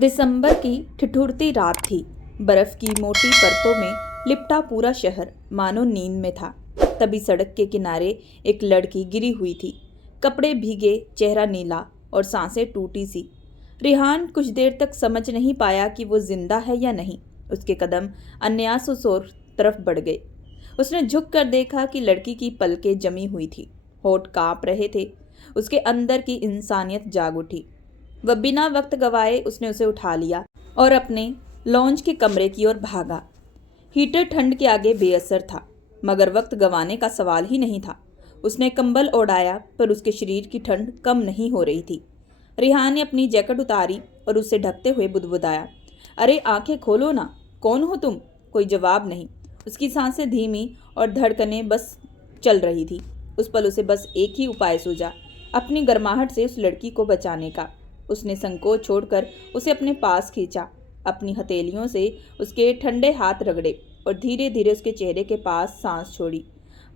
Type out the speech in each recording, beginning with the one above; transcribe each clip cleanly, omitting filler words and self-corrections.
दिसंबर की ठिठुरती रात थी। बर्फ की मोटी परतों में लिपटा पूरा शहर मानो नींद में था। तभी सड़क के किनारे एक लड़की गिरी हुई थी। कपड़े भीगे, चेहरा नीला और सांसें टूटी सी। रिहान कुछ देर तक समझ नहीं पाया कि वो जिंदा है या नहीं। उसके कदम अन्यास उस ओर तरफ बढ़ गए। उसने झुक कर देखा कि लड़की की पलकें जमी हुई थी, होठ कांप रहे थे। उसके अंदर की इंसानियत जाग उठी। वह बिना वक्त गवाए उसने उसे उठा लिया और अपने लॉन्ज के कमरे की ओर भागा। हीटर ठंड के आगे बेअसर था, मगर वक्त गंवाने का सवाल ही नहीं था। उसने कंबल ओढ़ाया, पर उसके शरीर की ठंड कम नहीं हो रही थी। रिहान ने अपनी जैकेट उतारी और उसे ढकते हुए बुदबुदाया, अरे आंखें खोलो ना, कौन हो तुम? कोई जवाब नहीं। उसकी सांसें धीमी और धड़कनें बस चल रही थी। उस पल उसे बस एक ही उपाय सूझा, अपनी गर्माहट से उस लड़की को बचाने का। उसने संकोच छोड़कर उसे अपने पास खींचा, अपनी हथेलियों से उसके ठंडे हाथ रगड़े और धीरे धीरे उसके चेहरे के पास सांस छोड़ी।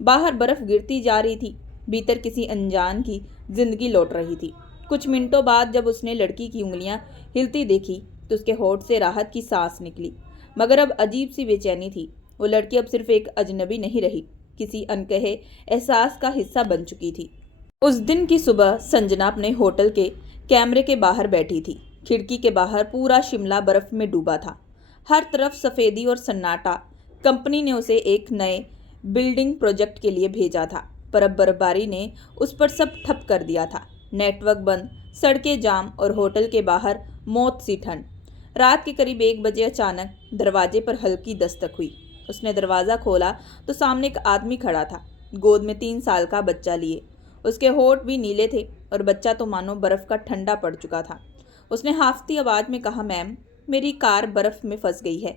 बाहर बर्फ गिरती जा रही थी, भीतर किसी अनजान की जिंदगी लौट रही थी। कुछ मिनटों बाद जब उसने लड़की की उंगलियां हिलती देखी तो उसके होठ से राहत की सांस निकली, मगर अब अजीब सी बेचैनी थी। वो लड़की अब सिर्फ एक अजनबी नहीं रही, किसी अनकहे एहसास का हिस्सा बन चुकी थी। उस दिन की सुबह संजना अपने होटल के कैमरे के बाहर बैठी थी। खिड़की के बाहर पूरा शिमला बर्फ में डूबा था, हर तरफ सफ़ेदी और सन्नाटा। कंपनी ने उसे एक नए बिल्डिंग प्रोजेक्ट के लिए भेजा था, पर अब बर्फबारी ने उस पर सब ठप कर दिया था। नेटवर्क बंद, सड़कें जाम और होटल के बाहर मौत सी ठंड। रात के करीब 1 बजे अचानक दरवाजे पर हल्की दस्तक हुई। उसने दरवाज़ा खोला तो सामने एक आदमी खड़ा था, गोद में 3 साल का बच्चा लिए। उसके होठ भी नीले थे और बच्चा तो मानो बर्फ का ठंडा पड़ चुका था। उसने हाफती आवाज़ में कहा, मैम, मेरी कार बर्फ में फंस गई है।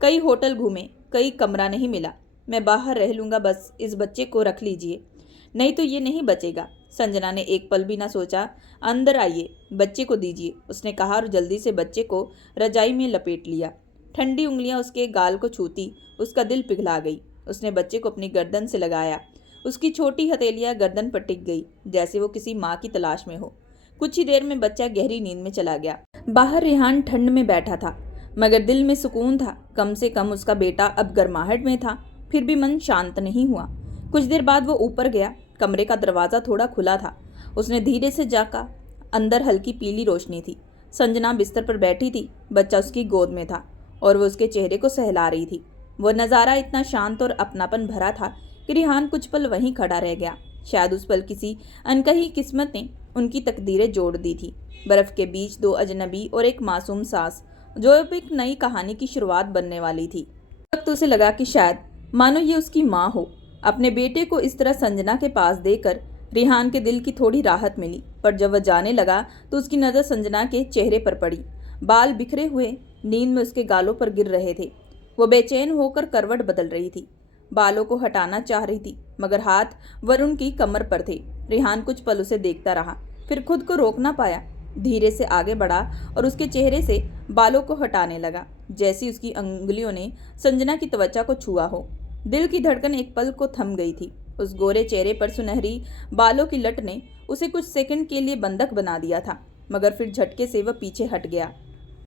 कई होटल घूमे, कई कमरा नहीं मिला। मैं बाहर रह लूँगा, बस इस बच्चे को रख लीजिए, नहीं तो ये नहीं बचेगा। संजना ने एक पल भी ना सोचा, अंदर आइए, बच्चे को दीजिए, उसने कहा और जल्दी से बच्चे को रजाई में लपेट लिया। ठंडी उंगलियां उसके गाल को छूती, उसका दिल पिघला गई। उसने बच्चे को अपनी गर्दन से लगाया। उसकी छोटी हथेलियां गर्दन पर टिक गई, जैसे वो किसी माँ की तलाश में हो। कुछ ही देर में बच्चा गहरी नींद में चला गया। बाहर रिहान ठंड में बैठा था, मगर दिल में सुकून था। कम से कम उसका बेटा अब गर्माहट में था। फिर भी मन शांत नहीं हुआ। कुछ देर बाद वो ऊपर गया। कमरे का दरवाज़ा थोड़ा खुला था। उसने धीरे से झाँका। अंदर हल्की पीली रोशनी थी। संजना बिस्तर पर बैठी थी, बच्चा उसकी गोद में था और वो उसके चेहरे को सहला रही थी। वह नज़ारा इतना शांत और अपनापन भरा था कि रिहान कुछ पल वहीं खड़ा रह गया। शायद उस पल किसी अनकही किस्मत ने उनकी तकदीरें जोड़ दी थी। बर्फ के बीच 2 अजनबी और एक मासूम सांस, जो अब एक नई कहानी की शुरुआत बनने वाली थी। वक्त उसे लगा कि शायद मानो ये उसकी माँ हो। अपने बेटे को इस तरह संजना के पास देकर रिहान के दिल की थोड़ी राहत मिली, पर जब वह जाने लगा तो उसकी नज़र संजना के चेहरे पर पड़ी। बाल बिखरे हुए नींद में उसके गालों पर गिर रहे थे। वो बेचैन होकर करवट बदल रही थी, बालों को हटाना चाह रही थी, मगर हाथ वरुण की कमर पर थे। रिहान कुछ पल उसे देखता रहा, फिर खुद को रोक ना पाया। धीरे से आगे बढ़ा और उसके चेहरे से बालों को हटाने लगा, जैसी उसकी अंगुलियों ने संजना की त्वचा को छुआ हो। दिल की धड़कन एक पल को थम गई थी। उस गोरे चेहरे पर सुनहरी बालों की लट ने उसे कुछ सेकंड के लिए बंधक बना दिया था, मगर फिर झटके से वह पीछे हट गया।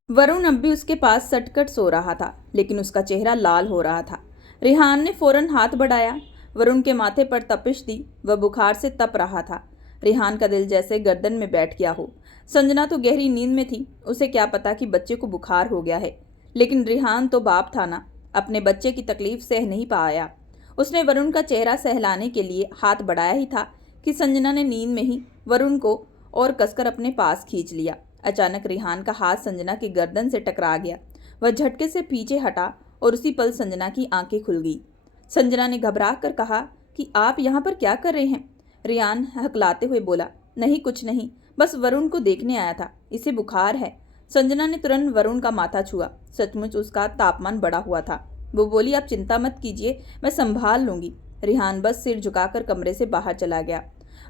वरुण अब भी उसके पास सटकट सो रहा था, लेकिन उसका चेहरा लाल हो रहा था। रिहान ने फौरन हाथ बढ़ाया, वरुण के माथे पर तपिश दी। वह बुखार से तप रहा था। रिहान का दिल जैसे गर्दन में बैठ गया हो। संजना तो गहरी नींद में थी, उसे क्या पता कि बच्चे को बुखार हो गया है, लेकिन रिहान तो बाप था ना, अपने बच्चे की तकलीफ सह नहीं पाया। उसने वरुण का चेहरा सहलाने के लिए हाथ बढ़ाया ही था कि संजना ने नींद में ही वरुण को और कसकर अपने पास खींच लिया। अचानक रिहान का हाथ संजना की गर्दन से टकरा गया। वह झटके से पीछे हटा और उसी पल संजना की आंखें खुल गई। संजना ने घबरा कर कहा कि आप यहाँ पर क्या कर रहे हैं? रिहान हकलाते हुए बोला, नहीं, कुछ नहीं, बस वरुण को देखने आया था, इसे बुखार है। संजना ने तुरंत वरुण का माथा छुआ। सचमुच उसका तापमान बढ़ा हुआ था। वो बोली, आप चिंता मत कीजिए, मैं संभाल लूंगी। रिहान बस सिर झुकाकर कमरे से बाहर चला गया।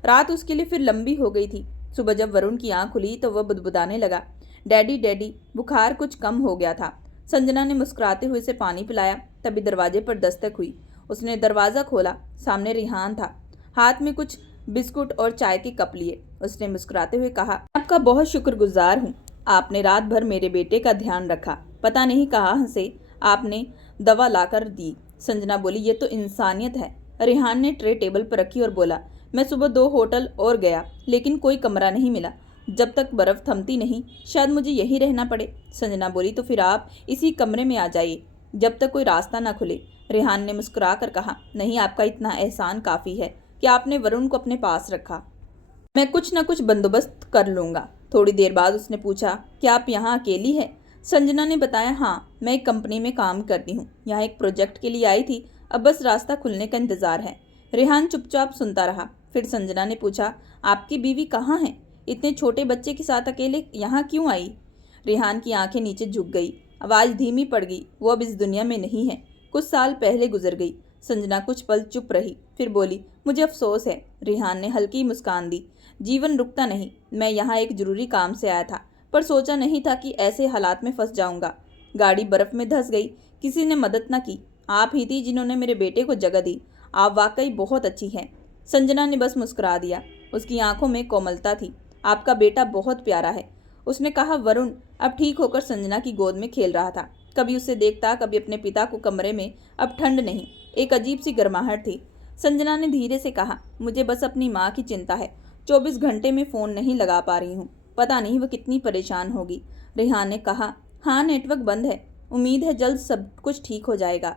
रात उसके लिए फिर लंबी हो गई थी। सुबह जब वरुण की आंख खुली तो वह बुदबुदाने लगा, डैडी डैडी, बुखार कुछ कम हो गया था। संजना ने मुस्कुराते हुए उसे पानी पिलाया। तभी दरवाजे पर दस्तक हुई। उसने दरवाज़ा खोला। सामने रिहान था, हाथ में कुछ बिस्कुट और चाय के कप लिए। उसने मुस्कुराते हुए कहा, आपका बहुत शुक्रगुजार हूँ, आपने रात भर मेरे बेटे का ध्यान रखा, पता नहीं कहाँ से आपने दवा लाकर दी। संजना बोली, ये तो इंसानियत है। रेहान ने ट्रे टेबल पर रखी और बोला, मैं सुबह 2 होटल और गया लेकिन कोई कमरा नहीं मिला। जब तक बर्फ थमती नहीं शायद मुझे यहीं रहना पड़े। संजना बोली, तो फिर आप इसी कमरे में आ जाइए जब तक कोई रास्ता ना खुले। रेहान ने मुस्कुरा कर कहा, नहीं, आपका इतना एहसान काफ़ी है कि आपने वरुण को अपने पास रखा। मैं कुछ न कुछ बंदोबस्त कर लूँगा। थोड़ी देर बाद उसने पूछा, क्या आप यहाँ अकेली है? संजना ने बताया, हाँ, मैं एक कंपनी में काम करती हूँ, यहाँ एक प्रोजेक्ट के लिए आई थी, अब बस रास्ता खुलने का इंतज़ार है। रेहान चुपचाप सुनता रहा। फिर संजना ने पूछा, आपकी बीवी कहाँ है? इतने छोटे बच्चे के साथ अकेले यहाँ क्यों आई? रेहान की आंखें नीचे झुक गई, आवाज़ धीमी पड़ गई। वो अब इस दुनिया में नहीं है, कुछ साल पहले गुजर गई। संजना कुछ पल चुप रही, फिर बोली, मुझे अफसोस है। रेहान ने हल्की मुस्कान दी, जीवन रुकता नहीं। मैं यहाँ एक जरूरी काम से आया था, पर सोचा नहीं था कि ऐसे हालात में फंस जाऊंगा। गाड़ी बर्फ में धंस गई, किसी ने मदद न की। आप ही थी जिन्होंने मेरे बेटे को जगह दी। आप वाकई बहुत अच्छी हैं। संजना ने बस मुस्कुरा दिया, उसकी आंखों में कोमलता थी। आपका बेटा बहुत प्यारा है, उसने कहा। वरुण अब ठीक होकर संजना की गोद में खेल रहा था। कभी उसे देखता, कभी अपने पिता को। कमरे में अब ठंड नहीं, एक अजीब सी गर्माहट थी। संजना ने धीरे से कहा, मुझे बस अपनी माँ की चिंता है। 24 घंटे में फ़ोन नहीं लगा पा रही हूँ, पता नहीं वह कितनी परेशान होगी। रेहान ने कहा, हाँ, नेटवर्क बंद है। उम्मीद है जल्द सब कुछ ठीक हो जाएगा।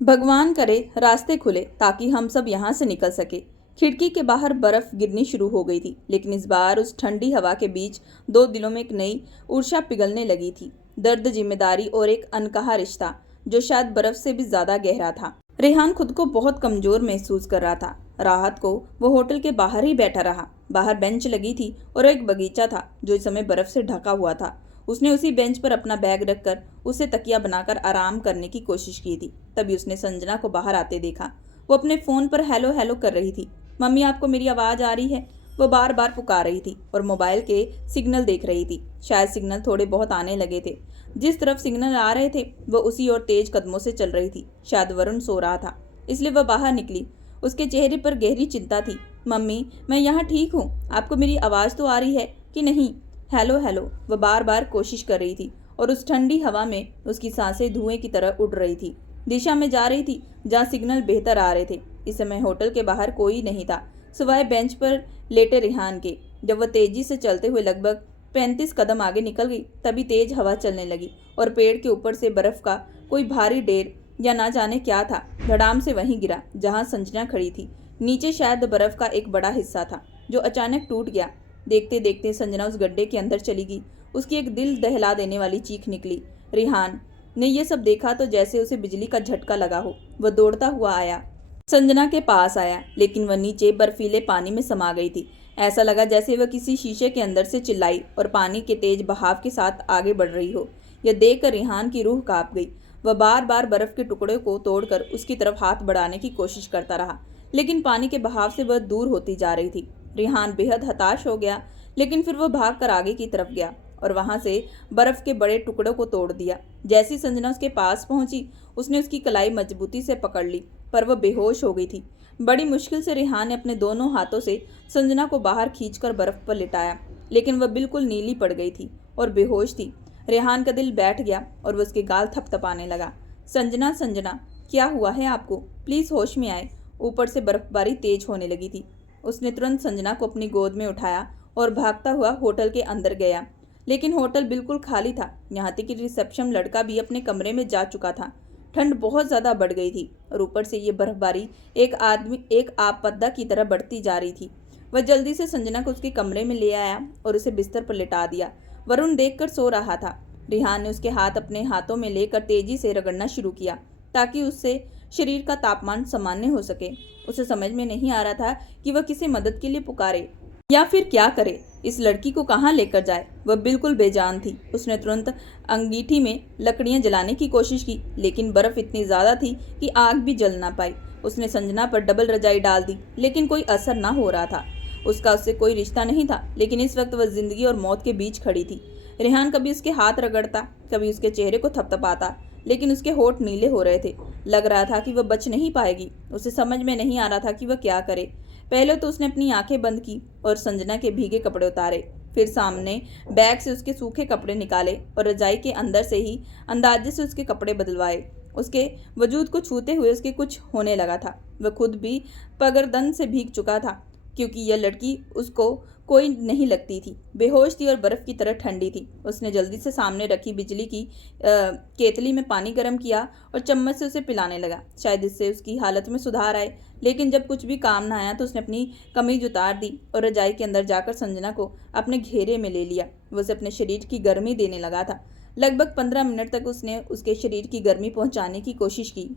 भगवान करे रास्ते खुले ताकि हम सब यहाँ से निकल सके। खिड़की के बाहर बर्फ गिरनी शुरू हो गई थी, लेकिन इस बार उस ठंडी हवा के बीच 2 दिलों में एक नई ऊर्जा पिघलने लगी थी। दर्द, जिम्मेदारी और एक अनकहा रिश्ता जो शायद बर्फ से भी ज्यादा गहरा था। रेहान खुद को बहुत कमजोर महसूस कर रहा था। राहत को वो होटल के बाहर ही बैठा रहा। बाहर बेंच लगी थी और एक बगीचा था जो इस समय बर्फ से ढका हुआ था। उसने उसी बेंच पर अपना बैग रखकर उसे तकिया बनाकर आराम करने की कोशिश की थी। तभी उसने संजना को बाहर आते देखा। वो अपने फ़ोन पर हेलो हेलो कर रही थी। मम्मी, आपको मेरी आवाज़ आ रही है? वो बार बार पुकार रही थी और मोबाइल के सिग्नल देख रही थी। शायद सिग्नल थोड़े बहुत आने लगे थे। जिस तरफ सिग्नल आ रहे थे वह उसी ओर तेज कदमों से चल रही थी। शायद वरुण सो रहा था, इसलिए वह बाहर निकली। उसके चेहरे पर गहरी चिंता थी। मम्मी, मैं यहाँ ठीक हूँ, आपको मेरी आवाज़ तो आ रही है कि नहीं? हेलो हेलो, वह बार बार कोशिश कर रही थी और उस ठंडी हवा में उसकी सांसें धुएं की तरह उड़ रही थी। दिशा में जा रही थी जहाँ सिग्नल बेहतर आ रहे थे। इस समय होटल के बाहर कोई नहीं था सिवाय बेंच पर लेटे रेहान के। जब वह तेजी से चलते हुए लगभग 35 कदम आगे निकल गई, तभी तेज हवा चलने लगी और पेड़ के ऊपर से बर्फ का कोई भारी ढेर या ना जाने क्या था धड़ाम से वहीं गिरा जहां संजना खड़ी थी। नीचे शायद बर्फ का एक बड़ा हिस्सा था जो अचानक टूट गया। देखते देखते संजना उस गड्ढे के अंदर चली गई। उसकी एक दिल दहला देने वाली चीख निकली। रेहान ने यह सब देखा तो जैसे उसे बिजली का झटका लगा हो। वह दौड़ता हुआ आया, संजना के पास आया, लेकिन वह नीचे बर्फीले पानी में समा गई थी। ऐसा लगा जैसे वह किसी शीशे के अंदर से चिल्लाई और पानी के तेज बहाव के साथ आगे बढ़ रही हो। यह देखकर रेहान की रूह कांप गई। वह बार बार बर्फ के टुकड़े को तोड़कर उसकी तरफ हाथ बढ़ाने की कोशिश करता रहा, लेकिन पानी के बहाव से वह दूर होती जा रही थी। रेहान बेहद हताश हो गया, लेकिन फिर वह भागकर आगे की तरफ गया और वहां से बर्फ के बड़े टुकड़ों को तोड़ दिया। जैसी संजना उसके पास पहुंची, उसने उसकी कलाई मजबूती से पकड़ ली, पर वह बेहोश हो गई थी। बड़ी मुश्किल से रेहान ने अपने दोनों हाथों से संजना को बाहर खींचकर बर्फ पर लिटाया, लेकिन वह बिल्कुल नीली पड़ गई थी और बेहोश थी। रेहान का दिल बैठ गया और वह उसके गाल थपथपाने लगा। संजना, संजना, क्या हुआ है आपको? प्लीज़ होश में आए। ऊपर से बर्फबारी तेज होने लगी थी। उसने तुरंत संजना को अपनी गोद में उठाया और भागता हुआ होटल के अंदर गया, लेकिन होटल बिल्कुल खाली था। यहाँ तक कि रिसेप्शन लड़का भी अपने कमरे में जा चुका था। ठंड बहुत ज़्यादा बढ़ गई थी और ऊपर से ये बर्फबारी एक आपदा की तरह बढ़ती जा रही थी। वह जल्दी से संजना को उसके कमरे में ले आया और उसे बिस्तर पर लिटा दिया। वरुण देखकर सो रहा था। रेहान ने उसके हाथ अपने हाथों में लेकर तेजी से रगड़ना शुरू किया ताकि उससे शरीर का तापमान सामान्य हो सके। उसे समझ में नहीं आ रहा था कि वह किसी मदद के लिए पुकारे या फिर क्या करे। इस लड़की को कहाँ लेकर जाए? वह बिल्कुल बेजान थी। उसने तुरंत अंगीठी में लकड़ियां जलाने की कोशिश की, लेकिन बर्फ इतनी ज़्यादा थी कि आग भी जल ना पाई। उसने संजना पर डबल रजाई डाल दी, लेकिन कोई असर ना हो रहा था। उसका उससे कोई रिश्ता नहीं था, लेकिन इस वक्त वह जिंदगी और मौत के बीच खड़ी थी। रेहान कभी उसके हाथ रगड़ता, कभी उसके चेहरे को थपथपाता, लेकिन उसके होठ नीले हो रहे थे। लग रहा था कि वह बच नहीं पाएगी। उसे समझ में नहीं आ रहा था कि वह क्या करे। पहले तो उसने अपनी आंखें बंद की और संजना के भीगे कपड़े उतारे। फिर सामने बैग से उसके सूखे कपड़े निकाले और रजाई के अंदर से ही अंदाजे से उसके कपड़े बदलवाए। उसके वजूद को छूते हुए उसके कुछ होने लगा था। वह खुद भी पगरदन से भीग चुका था, क्योंकि यह लड़की उसको कोई नहीं लगती थी। बेहोश थी और बर्फ़ की तरह ठंडी थी। उसने जल्दी से सामने रखी बिजली की केतली में पानी गर्म किया और चम्मच से उसे पिलाने लगा। शायद इससे उसकी हालत में सुधार आए, लेकिन जब कुछ भी काम न आया तो उसने अपनी कमीज उतार दी और रजाई के अंदर जाकर संजना को अपने घेरे में ले लिया। वो उसे अपने शरीर की गर्मी देने लगा था। लगभग 15 मिनट तक उसने उसके शरीर की गर्मी पहुंचाने की कोशिश की।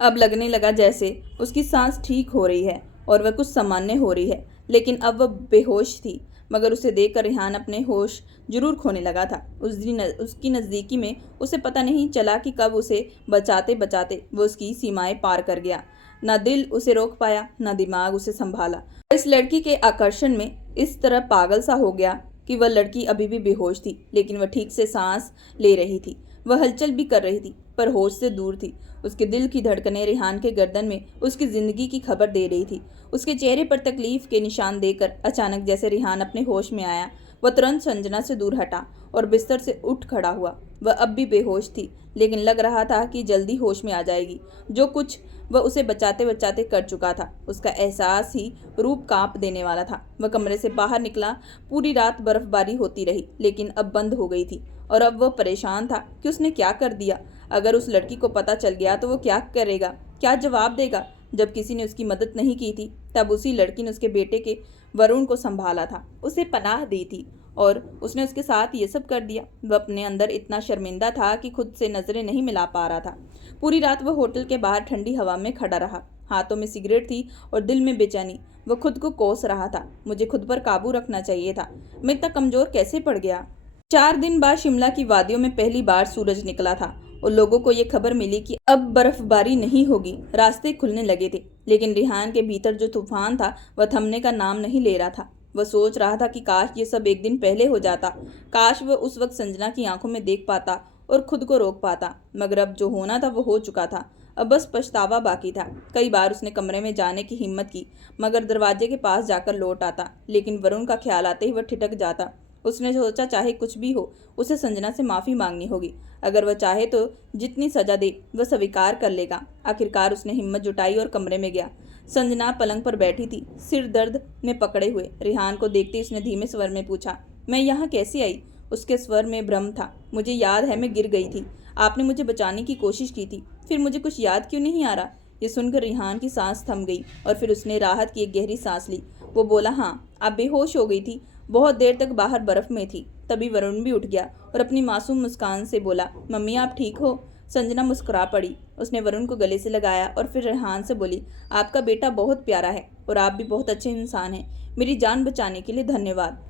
अब लगने लगा जैसे उसकी सांस ठीक हो रही है और वह कुछ सामान्य हो रही है, लेकिन अब वह बेहोश थी। मगर उसे देखकर रेहान अपने होश जरूर खोने लगा था। उसकी नज़दीकी में उसे पता नहीं चला कि कब उसे बचाते बचाते वो उसकी सीमाएं पार कर गया। न दिल उसे रोक पाया, न दिमाग उसे संभाला। इस लड़की के आकर्षण में इस तरह पागल सा हो गया कि वह लड़की अभी भी बेहोश थी, लेकिन वह ठीक से सांस ले रही थी। वह हलचल भी कर रही थी, पर होश से दूर थी। उसके दिल की धड़कनें रेहान के गर्दन में उसकी जिंदगी की खबर दे रही थी। उसके चेहरे पर तकलीफ के निशान देकर अचानक जैसे रेहान अपने होश में आया, वह तुरंत संजना से दूर हटा और बिस्तर से उठ खड़ा हुआ। वह अब भी बेहोश थी, लेकिन लग रहा था कि जल्दी होश में आ जाएगी। जो कुछ वह उसे बचाते बचाते कर चुका था, उसका एहसास ही रूप कांप देने वाला था। वह कमरे से बाहर निकला। पूरी रात बर्फबारी होती रही, लेकिन अब बंद हो गई थी। और अब वह परेशान था कि उसने क्या कर दिया। अगर उस लड़की को पता चल गया तो वो क्या करेगा, क्या जवाब देगा। जब किसी ने उसकी मदद नहीं की थी, तब उसी लड़की ने उसके बेटे के वरुण को संभाला था, उसे पनाह दी थी, और उसने उसके साथ ये सब कर दिया। वह अपने अंदर इतना शर्मिंदा था कि खुद से नजरें नहीं मिला पा रहा था। पूरी रात वह होटल के बाहर ठंडी हवा में खड़ा रहा। हाथों में सिगरेट थी और दिल में बेचैनी। वह खुद को कोस रहा था। मुझे खुद पर काबू रखना चाहिए था। मैं इतना कमजोर कैसे पड़ गया। 4 दिन बाद शिमला की वादियों में पहली बार सूरज निकला था और लोगों को ये खबर मिली कि अब बर्फबारी नहीं होगी। रास्ते खुलने लगे थे, लेकिन रेहान के भीतर जो तूफान था वह थमने का नाम नहीं ले रहा था। वह सोच रहा था कि काश ये सब एक दिन पहले हो जाता। काश वह उस वक्त संजना की आंखों में देख पाता और खुद को रोक पाता। मगर अब जो होना था वो हो चुका था। अब बस पछतावा बाकी था। कई बार उसने कमरे में जाने की हिम्मत की, मगर दरवाजे के पास जाकर लौट आता, लेकिन वरुण का ख्याल आते ही वह ठिठक जाता। उसने सोचा चाहे कुछ भी हो, उसे संजना से माफ़ी मांगनी होगी। अगर वह चाहे तो जितनी सजा दे वह स्वीकार कर लेगा। आखिरकार उसने हिम्मत जुटाई और कमरे में गया। संजना पलंग पर बैठी थी, सिर दर्द में पकड़े हुए। रेहान को देखते उसने धीमे स्वर में पूछा, मैं यहाँ कैसे आई? उसके स्वर में भ्रम था। मुझे याद है, मैं गिर गई थी। आपने मुझे बचाने की कोशिश की थी, फिर मुझे कुछ याद क्यों नहीं आ रहा? ये सुनकर रेहान की सांस थम गई और फिर उसने राहत की एक गहरी सांस ली। वो बोला, हाँ, आप बेहोश हो गई थी, बहुत देर तक बाहर बर्फ में थी। तभी वरुण भी उठ गया और अपनी मासूम मुस्कान से बोला, मम्मी आप ठीक हो? संजना मुस्कुरा पड़ी। उसने वरुण को गले से लगाया और फिर रेहान से बोली, आपका बेटा बहुत प्यारा है और आप भी बहुत अच्छे इंसान हैं। मेरी जान बचाने के लिए धन्यवाद।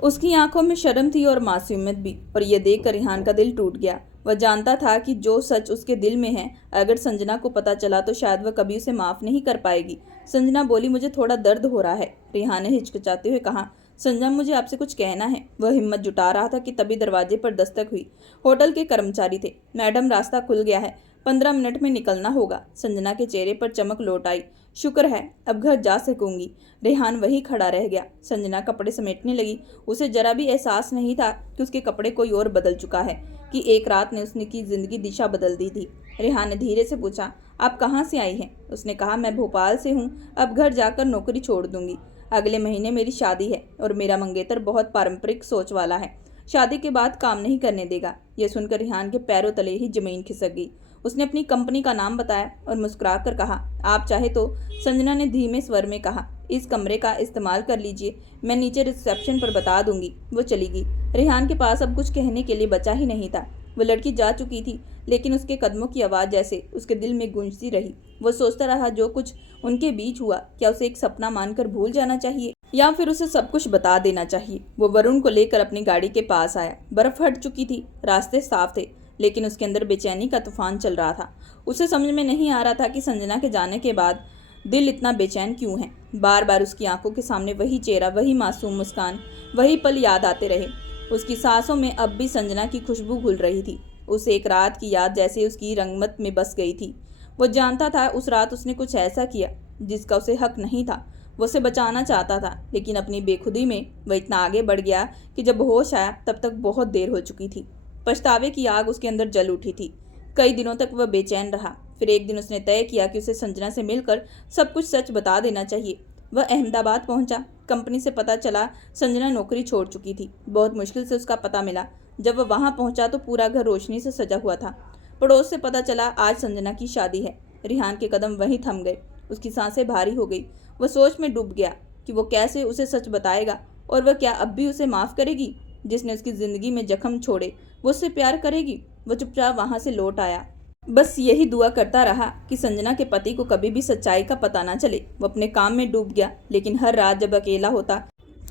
उसकी आंखों में शर्म थी और मासूमियत भी, और यह देखकर रेहान का दिल टूट गया। वह जानता था कि जो सच उसके दिल में है, अगर संजना को पता चला तो शायद वह कभी उसे माफ़ नहीं कर पाएगी। संजना बोली, मुझे थोड़ा दर्द हो रहा है। रेहान ने हिचकिचाते हुए कहा, संजना मुझे आपसे कुछ कहना है। वह हिम्मत जुटा रहा था कि तभी दरवाजे पर दस्तक हुई। होटल के कर्मचारी थे। मैडम, रास्ता खुल गया है, 15 मिनट में निकलना होगा। संजना के चेहरे पर चमक लौट आई। शुक्र है, अब घर जा सकूंगी। रेहान वही खड़ा रह गया। संजना कपड़े समेटने लगी। उसे जरा भी एहसास नहीं था कि उसके कपड़े कोई और बदल चुका है, कि एक रात ने उसने की जिंदगी दिशा बदल दी थी। रेहान ने धीरे से पूछा, आप कहाँ से आई हैं? उसने कहा, मैं भोपाल से हूँ। अब घर जाकर नौकरी छोड़ दूंगी। अगले महीने मेरी शादी है और मेरा मंगेतर बहुत पारंपरिक सोच वाला है। शादी के बाद काम नहीं करने देगा। यह सुनकर रेहान के पैरों तले ही जमीन खिसक गई। उसने अपनी कंपनी का नाम बताया और मुस्कुराकर कहा, आप चाहे तो। संजना ने धीमे स्वर में कहा, इस कमरे का इस्तेमाल कर लीजिए, मैं नीचे रिसेप्शन पर बता दूंगी। वो चली गई। रेहान के पास अब कुछ कहने के लिए बचा ही नहीं था। वो लड़की जा चुकी थी, लेकिन उसके कदमों की आवाज़ जैसे उसके दिल में गूंजती रही। वो सोचता रहा, जो कुछ उनके बीच हुआ, क्या उसे एक सपना मानकर भूल जाना चाहिए या फिर उसे सब कुछ बता देना चाहिए। वो वरुण को लेकर अपनी गाड़ी के पास आया। बर्फ हट चुकी थी, रास्ते साफ थे, लेकिन उसके अंदर बेचैनी का तूफान चल रहा था। उसे समझ में नहीं आ रहा था कि संजना के जाने के बाद दिल इतना बेचैन क्यों है। बार बार उसकी आंखों के सामने वही चेहरा, वही मासूम मुस्कान, वही पल याद आते रहे। उसकी सांसों में अब भी संजना की खुशबू घुल रही थी। उस एक रात की याद जैसे उसकी रंगमत में बस गई थी। वो जानता था उस रात उसने कुछ ऐसा किया जिसका उसे हक नहीं था। वो उसे बचाना चाहता था, लेकिन अपनी बेखुदी में वह इतना आगे बढ़ गया कि जब होश आया तब तक बहुत देर हो चुकी थी। पछतावे की आग उसके अंदर जल उठी थी। कई दिनों तक वह बेचैन रहा। फिर एक दिन उसने तय किया कि उसे संजना से मिलकर सब कुछ सच बता देना चाहिए। वह अहमदाबाद पहुंचा। कंपनी से पता चला संजना नौकरी छोड़ चुकी थी। बहुत मुश्किल से उसका पता मिला। जब वह वहां पहुंचा तो पूरा घर रोशनी से सजा हुआ था। पड़ोस से पता चला आज संजना की शादी है। रिहान के कदम वहीं थम गए। उसकी सांसें भारी हो गई। वह सोच में डूब गया कि वो कैसे उसे सच बताएगा और वह क्या अब भी उसे माफ करेगी। जिसने उसकी जिंदगी में जख्म छोड़े वो उससे प्यार करेगी। वह चुपचाप वहां से लौट आया। बस यही दुआ करता रहा कि संजना के पति को कभी भी सच्चाई का पता ना चले। वो अपने काम में डूब गया, लेकिन हर रात जब अकेला होता